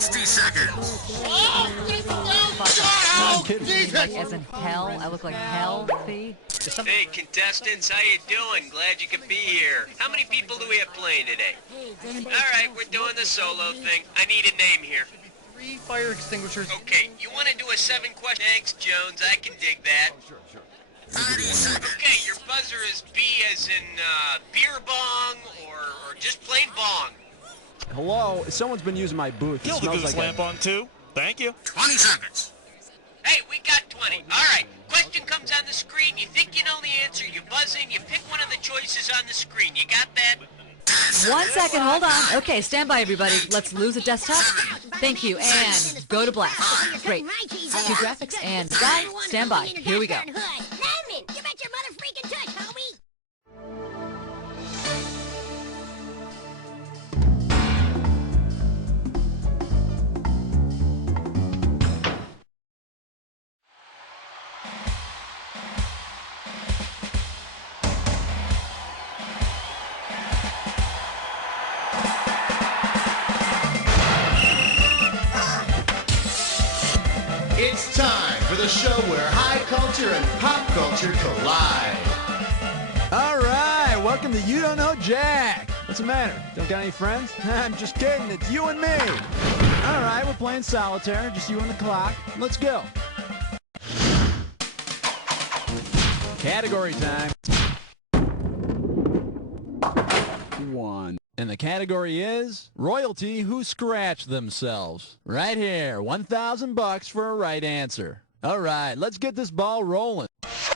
60 seconds. I'm kidding. Like as in hell? I look like healthy? Hey, contestants, how you doing? Glad you could be here. How many people do we have playing today? All right, we're doing the solo thing. I need a name here. 3 fire extinguishers. Okay, you want to do a 7-question? Thanks, Jones. I can dig that. Sure. 30 seconds. Okay, your buzzer is B as in beer bong or just plain bong. Hello? Someone's been using my booth. Kill the goose lamp on 2. Thank you. 20 seconds. Hey, we got 20. All right, question comes on the screen. You think you know the answer. You buzz in. You pick one of the choices on the screen. You got that? 1 second, hold on. Okay, stand by, everybody. Let's lose a desktop. Thank you, and go to black. Great. Cue graphics, and guy, stand by. Here we go. Lemon, you bet your mother freaking touch, homie. It's time for the show where high culture and pop culture collide. All right, welcome to You Don't Know Jack. What's the matter? Don't got any friends? I'm just kidding, it's you and me. All right, we're playing solitaire, just you and the clock. Let's go. Category time. 1. And the category is royalty who scratched themselves. Right here, $1,000 for a right answer. All right, let's get this ball rolling.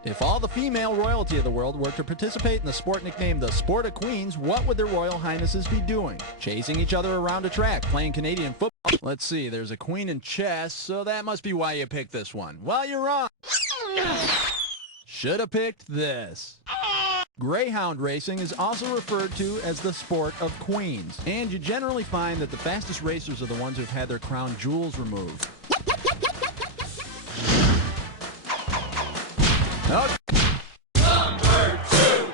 If all the female royalty of the world were to participate in the sport nicknamed the Sport of Queens, what would their royal highnesses be doing? Chasing each other around a track, playing Canadian football? Let's see, there's a queen in chess, so that must be why you picked this one. Well, you're wrong. Should have picked this. Greyhound racing is also referred to as the sport of queens, and you generally find that the fastest racers are the ones who've had their crown jewels removed. Okay. Number 2.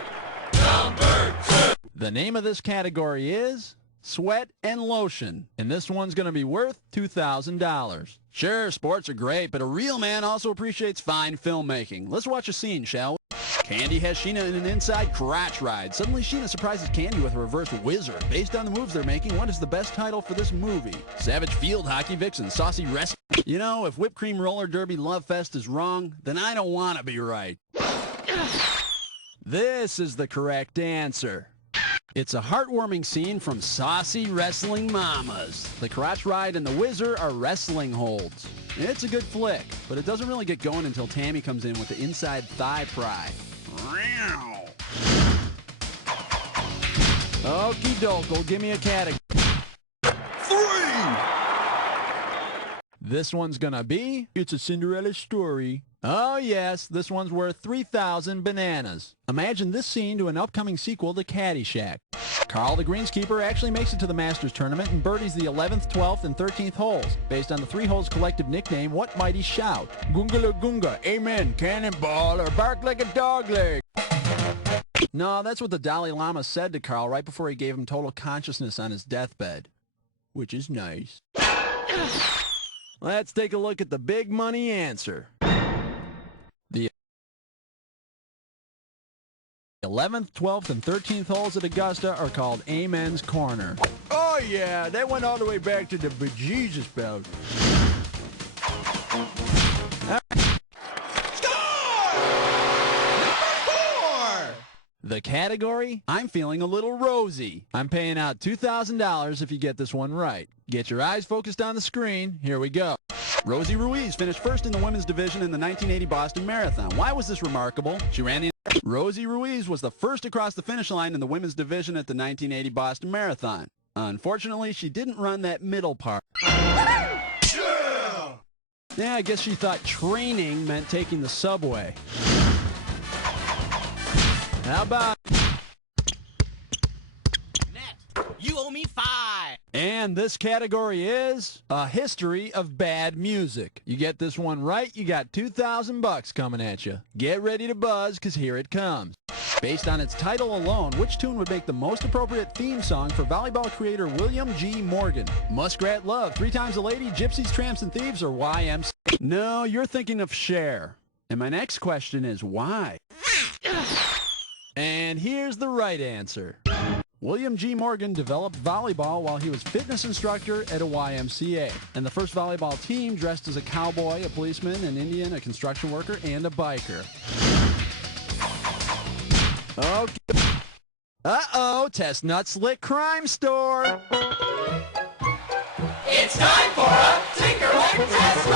The name of this category is sweat and lotion, and this one's going to be worth $2,000. Sure, sports are great, but a real man also appreciates fine filmmaking. Let's watch a scene, shall we? Candy has Sheena in an inside crotch ride. Suddenly, Sheena surprises Candy with a reverse wizard. Based on the moves they're making, what is the best title for this movie? Savage Field Hockey Vixen, Saucy Wrestling. You know, if Whipped Cream Roller Derby Love Fest is wrong, then I don't want to be right. This is the correct answer. It's a heartwarming scene from Saucy Wrestling Mamas. The crotch ride and the wizard are wrestling holds. It's a good flick, but it doesn't really get going until Tammy comes in with the inside thigh pry. Okie doke, give me a category. 3! This one's gonna be, it's a Cinderella story. Oh yes, this one's worth 3,000 bananas. Imagine this scene to an upcoming sequel to Caddyshack. Carl the greenskeeper actually makes it to the Masters tournament and birdies the 11th, 12th, and 13th holes. Based on the 3 holes collective nickname, what might he shout? Gunga gunga, amen, cannonball, or bark like a dog leg. No, that's what the Dalai Lama said to Carl right before he gave him total consciousness on his deathbed. Which is nice. Let's take a look at the big money answer. The 11th, 12th, and 13th holes at Augusta are called Amen's Corner. Oh yeah, that went all the way back to the bejesus belt. The category? I'm feeling a little rosy. I'm paying out $2,000 if you get this one right. Get your eyes focused on the screen. Here we go. Rosie Ruiz finished first in the women's division in the 1980 Boston Marathon. Why was this remarkable? She ran the... Rosie Ruiz was the first to cross the finish line in the women's division at the 1980 Boston Marathon. Unfortunately, she didn't run that middle part. Yeah, I guess she thought training meant taking the subway. How about... Net, you owe me 5. And this category is a history of bad music. You get this one right, you got $2,000 coming at you. Get ready to buzz, because here it comes. Based on its title alone, which tune would make the most appropriate theme song for volleyball creator William G. Morgan? Muskrat Love, Three Times a Lady, Gypsies, Tramps, and Thieves, or YMCA? No, you're thinking of Cher. And my next question is why? And here's the right answer. William G. Morgan developed volleyball while he was fitness instructor at a YMCA. And the first volleyball team dressed as a cowboy, a policeman, an Indian, a construction worker, and a biker. Okay. Uh-oh, Test Nut Slick Crime Store. It's time for a Tinkerling Test Roll!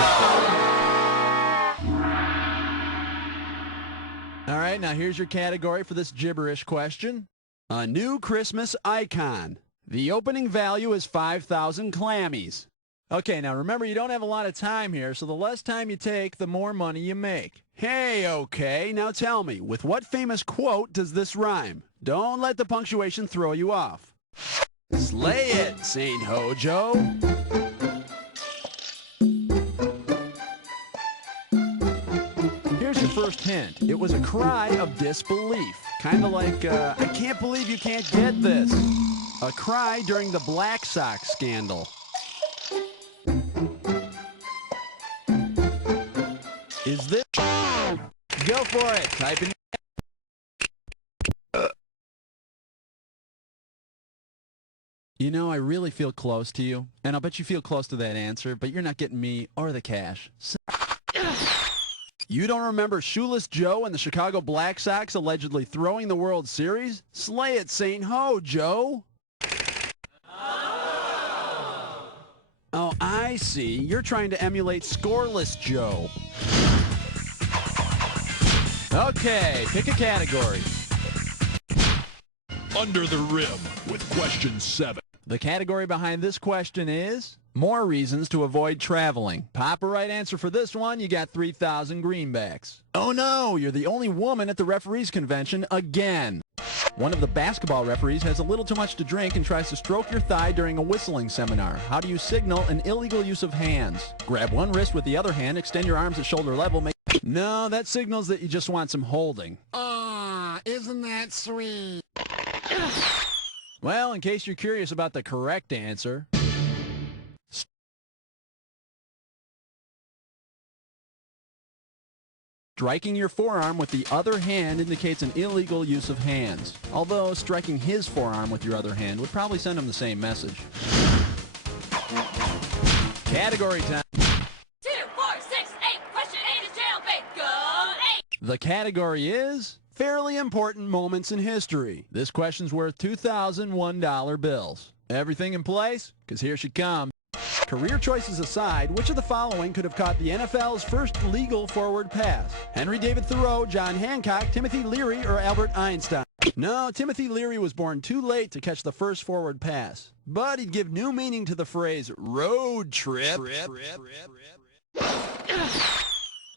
All right, now here's your category for this gibberish question. A new Christmas icon. The opening value is 5,000 clammies. Okay, now remember you don't have a lot of time here, so the less time you take, the more money you make. Hey, okay, now tell me, with what famous quote does this rhyme? Don't let the punctuation throw you off. Slay it, Saint Hojo. Here's your first hint. It was a cry of disbelief. Kind of like, I can't believe you can't get this. A cry during the Black Sox scandal. Is this... Go for it. Type in... You know, I really feel close to you, and I'll bet you feel close to that answer, but you're not getting me or the cash. You don't remember Shoeless Joe and the Chicago Black Sox allegedly throwing the World Series? Slay it, St. Ho, Joe. Oh, I see. You're trying to emulate Scoreless Joe. Okay, pick a category. Under the rim with question 7. The category behind this question is more reasons to avoid traveling. Pop a right answer for this one, you got 3,000 greenbacks. Oh no, you're the only woman at the referees convention again. One of the basketball referees has a little too much to drink and tries to stroke your thigh during a whistling seminar. How do you signal an illegal use of hands? Grab one wrist with the other hand, extend your arms at shoulder level. No, that signals that you just want some holding. Ah, isn't that sweet? Well, in case you're curious about the correct answer, striking your forearm with the other hand indicates an illegal use of hands. Although striking his forearm with your other hand would probably send him the same message. Category time. 2, 4, 6, 8. Question 8 is jailbait. Go 8. The category is fairly important moments in history. This question's worth $2,001 bills. Everything in place? Because here she comes. Career choices aside, which of the following could have caught the NFL's first legal forward pass? Henry David Thoreau, John Hancock, Timothy Leary, or Albert Einstein? No, Timothy Leary was born too late to catch the first forward pass. But he'd give new meaning to the phrase road trip.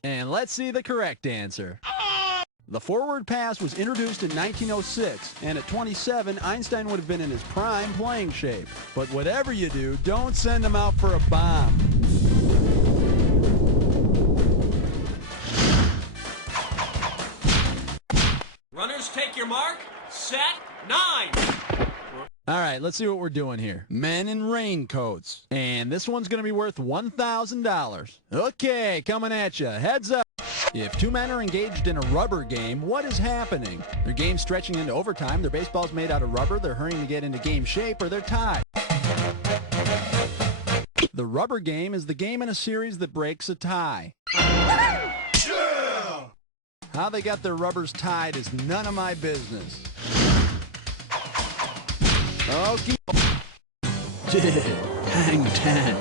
And let's see the correct answer. The forward pass was introduced in 1906, and at 27, Einstein would have been in his prime playing shape. But whatever you do, don't send him out for a bomb. Runners, take your mark. Set. 9. All right, let's see what we're doing here. Men in raincoats. And this one's going to be worth $1,000. Okay, coming at you. Heads up. If two men are engaged in a rubber game, what is happening? Their game's stretching into overtime, their baseball's made out of rubber, they're hurrying to get into game shape, or they're tied. The rubber game is the game in a series that breaks a tie. Yeah! How they got their rubbers tied is none of my business. Okay. Hang 10.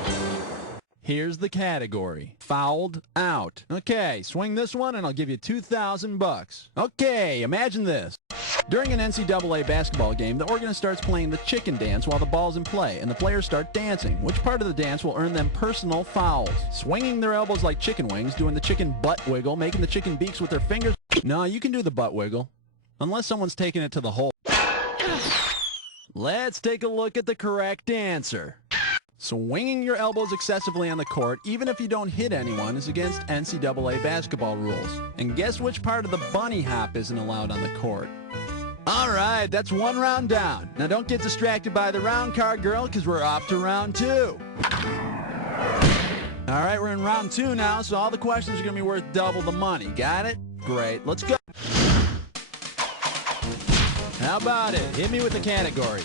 Here's the category. Fouled out. Okay, swing this one and I'll give you $2,000. Okay, imagine this. During an NCAA basketball game, the organist starts playing the chicken dance while the ball's in play, and the players start dancing. Which part of the dance will earn them personal fouls? Swinging their elbows like chicken wings, doing the chicken butt wiggle, making the chicken beaks with their fingers? No, you can do the butt wiggle. Unless someone's taking it to the hole. Let's take a look at the correct answer. Swinging your elbows excessively on the court, even if you don't hit anyone, is against NCAA basketball rules. And guess which part of the bunny hop isn't allowed on the court? All right, that's one round down. Now don't get distracted by the round card, girl, because we're off to round 2. All right, we're in round 2 now, so all the questions are going to be worth double the money. Got it? Great. Let's go. How about it? Hit me with the category.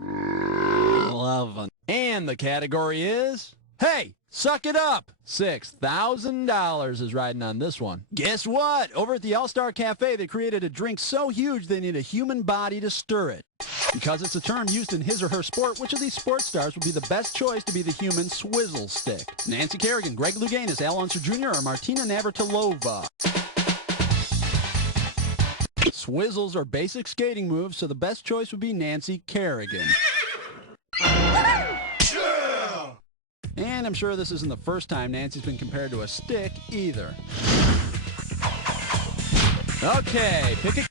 Love 'em. And the category is... Hey, suck it up! $6,000 is riding on this one. Guess what? Over at the All-Star Cafe, they created a drink so huge they need a human body to stir it. Because it's a term used in his or her sport, which of these sports stars would be the best choice to be the human swizzle stick? Nancy Kerrigan, Greg Louganis, Al Unser Jr., or Martina Navratilova? Swizzles are basic skating moves, so the best choice would be Nancy Kerrigan. And I'm sure this isn't the first time Nancy's been compared to a stick either. Okay, pick a...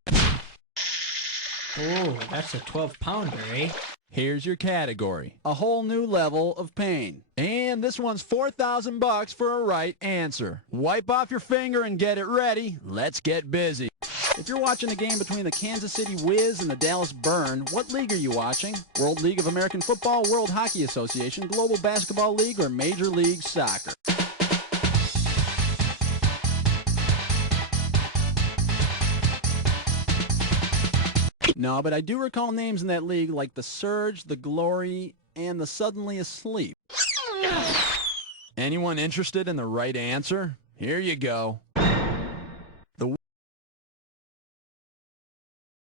Oh, that's a 12-pounder, eh? Here's your category. A whole new level of pain. And this one's $4,000 for a right answer. Wipe off your finger and get it ready. Let's get busy. If you're watching a game between the Kansas City Wiz and the Dallas Burn, what league are you watching? World League of American Football, World Hockey Association, Global Basketball League, or Major League Soccer? No, but I do recall names in that league like the Surge, the Glory, and the Suddenly Asleep. Anyone interested in the right answer? Here you go. The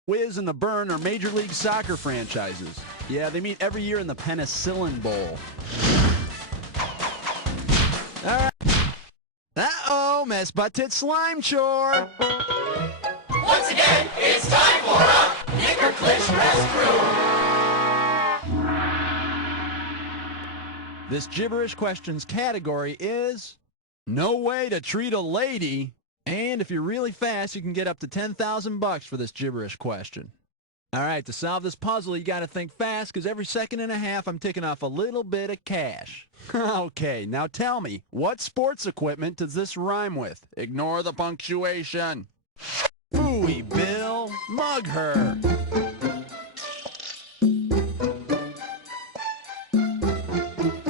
Wiz and the Burn are Major League Soccer franchises. Yeah, they meet every year in the Penicillin Bowl. All right. Uh-oh, Mess Butt Tit Slime Chore. Once again, it's time for a Knickerclish Restroom. This gibberish questions category is no way to treat a lady. And if you're really fast, you can get up to $10,000 for this gibberish question. All right, to solve this puzzle, you got to think fast, because every second and a half, I'm taking off a little bit of cash. Okay, now tell me, what sports equipment does this rhyme with? Ignore the punctuation. Phooey, Bill. Mug her.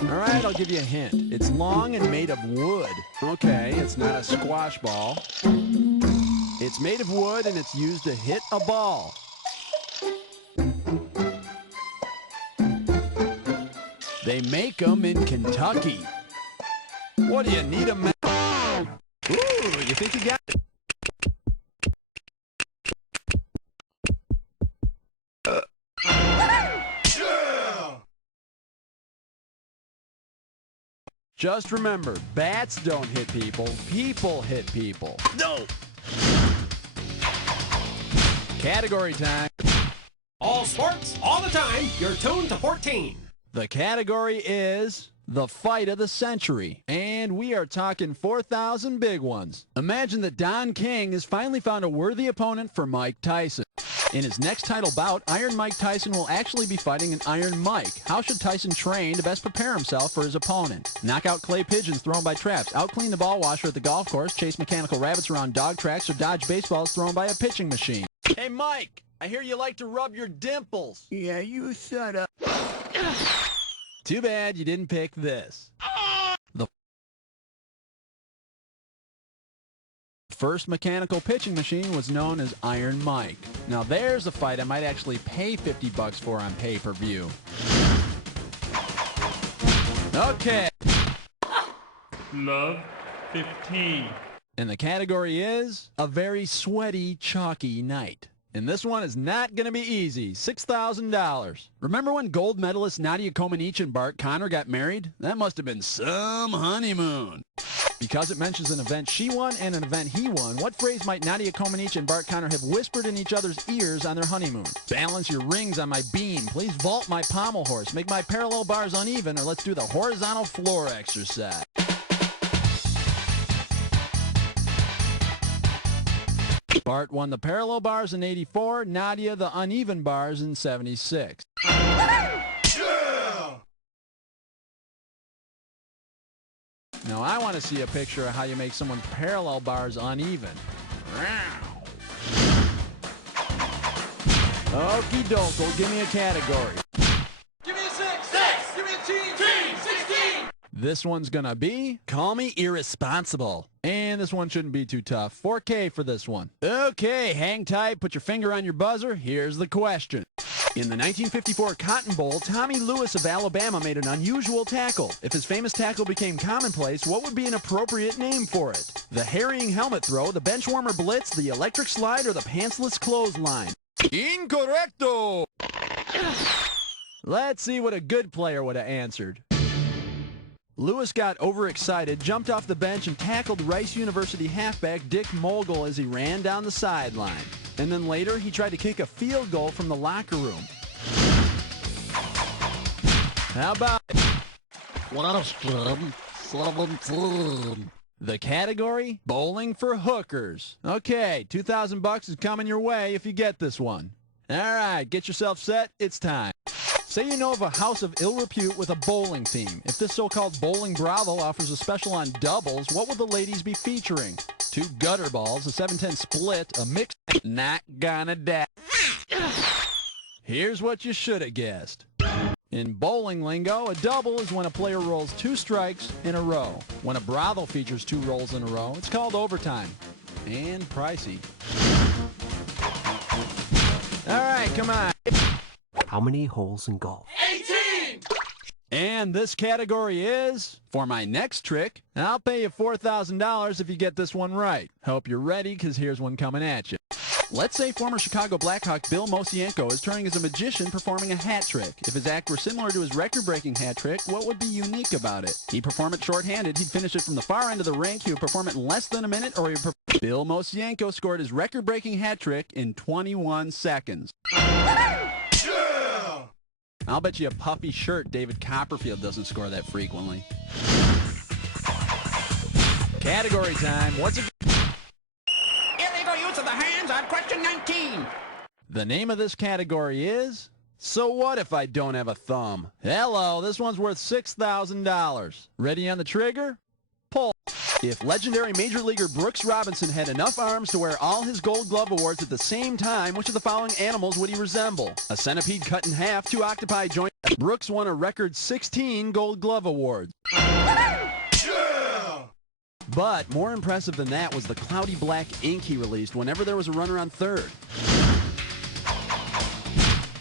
All right, I'll give you a hint. It's long and made of wood. Okay, it's not a squash ball. It's made of wood and it's used to hit a ball. They make them in Kentucky. What do you need a man? Ooh, you think you got it? Just remember, bats don't hit people, people hit people. No! Category time. All sports, all the time. You're tuned to 14. The category is the fight of the century. And we are talking 4,000 big ones. Imagine that Don King has finally found a worthy opponent for Mike Tyson. In his next title bout, Iron Mike Tyson will actually be fighting an Iron Mike. How should Tyson train to best prepare himself for his opponent? Knock out clay pigeons thrown by traps, out-clean the ball washer at the golf course, chase mechanical rabbits around dog tracks, or dodge baseballs thrown by a pitching machine. Hey, Mike, I hear you like to rub your dimples. Yeah, you shut up. Too bad you didn't pick this. The first mechanical pitching machine was known as Iron Mike. Now there's a fight I might actually pay $50 for on pay-per-view. Okay. Love 15. And the category is a very sweaty, chalky night. And this one is not going to be easy. $6,000. Remember when gold medalist Nadia Comaneci and Bart Conner got married? That must have been some honeymoon. Because it mentions an event she won and an event he won, what phrase might Nadia Comaneci and Bart Conner have whispered in each other's ears on their honeymoon? Balance your rings on my beam. Please vault my pommel horse. Make my parallel bars uneven, or let's do the horizontal floor exercise. Bart won the parallel bars in '84, Nadia the uneven bars in '76. Now I want to see a picture of how you make someone's parallel bars uneven. Okie doke, give me a category. Give me a 6. 6. Give me a team. Team. 16. This one's gonna be Call Me Irresponsible. And this one shouldn't be too tough. 4K for this one. Okay, hang tight, put your finger on your buzzer. Here's the question. In the 1954 Cotton Bowl, Tommy Lewis of Alabama made an unusual tackle. If his famous tackle became commonplace, what would be an appropriate name for it? The harrying helmet throw, the benchwarmer blitz, the electric slide, or the pantsless clothesline? Incorrecto! Let's see what a good player would have answered. Lewis got overexcited, jumped off the bench, and tackled Rice University halfback Dick Mogul as he ran down the sideline. And then later, he tried to kick a field goal from the locker room. How about it? The category? Bowling for hookers. Okay, $2,000 is coming your way if you get this one. All right, get yourself set. It's time. Say you know of a house of ill repute with a bowling theme. If this so-called bowling brothel offers a special on doubles, what will the ladies be featuring? 2 gutter balls, a 7-10 split, a mix. Not gonna die. Here's what you should have guessed. In bowling lingo, a double is when a player rolls 2 strikes in a row. When a brothel features 2 rolls in a row, it's called overtime. And pricey. All right, come on. How many holes in golf? 18. And this category is, for my next trick, I'll pay you $4,000 if you get this one right. Hope you're ready, because here's one coming at you. Let's say former Chicago Blackhawk Bill Mosienko is touring as a magician performing a hat trick. If his act were similar to his record-breaking hat trick, what would be unique about it? He'd perform it short-handed, he'd finish it from the far end of the rink, he would perform it in less than a minute, or Bill Mosienko scored his record-breaking hat trick in 21 seconds. I'll bet you a puffy shirt David Copperfield doesn't score that frequently. Category time. What's it? Illegal use of the hands on question 19. The name of this category is, So What If I Don't Have a Thumb? Hello, this one's worth $6,000. Ready on the trigger? Pull. If legendary Major Leaguer Brooks Robinson had enough arms to wear all his Gold Glove awards at the same time, which of the following animals would he resemble? A centipede cut in half, 2 octopi joined. Brooks won a record 16 Gold Glove awards. But more impressive than that was the cloudy black ink he released whenever there was a runner on third.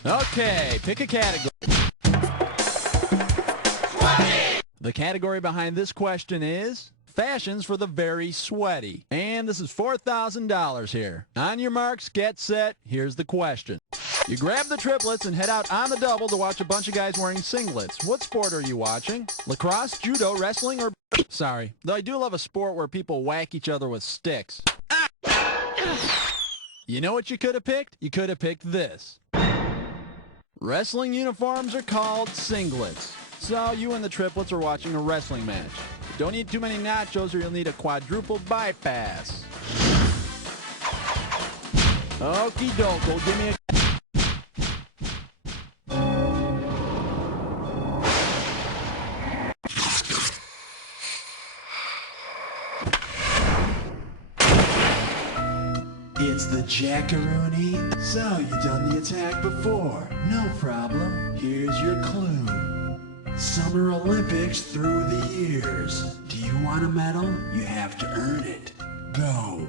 Okay, pick a category. The category behind this question is fashions for the very sweaty. And this is $4,000 here. On your marks, get set, here's the question. You grab the triplets and head out on the double to watch a bunch of guys wearing singlets. What sport are you watching? Lacrosse, judo, wrestling, or... Sorry, though I do love a sport where people whack each other with sticks. You know what you could have picked? You could have picked this. Wrestling uniforms are called singlets. So you and the triplets are watching a wrestling match. Don't eat too many nachos or you'll need a quadruple bypass. Okie doke, give me a... It's the Jackaroonie. So, you done the attack before. No problem. Here's your clue. Summer Olympics through the years. Do you want a medal? You have to earn it. Go.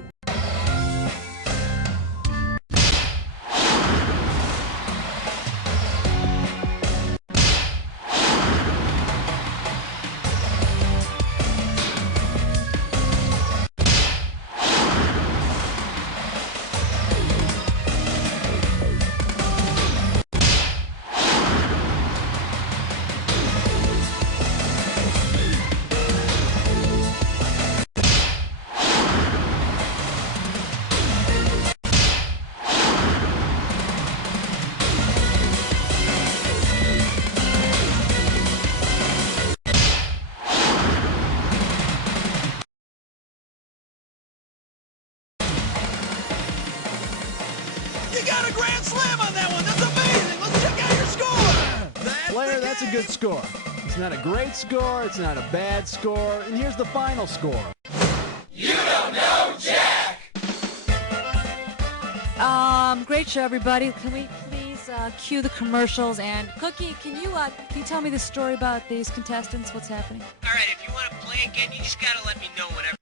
You got a grand slam on that one. That's amazing. Let's check out your score. Player, that's a good score. It's not a great score, it's not a bad score, and here's the final score. You don't know Jack. Great show, everybody. Can we please cue the commercials? And Cookie, can you tell me the story about these contestants? What's happening? All right, if you want to play again, you just gotta let me know whenever.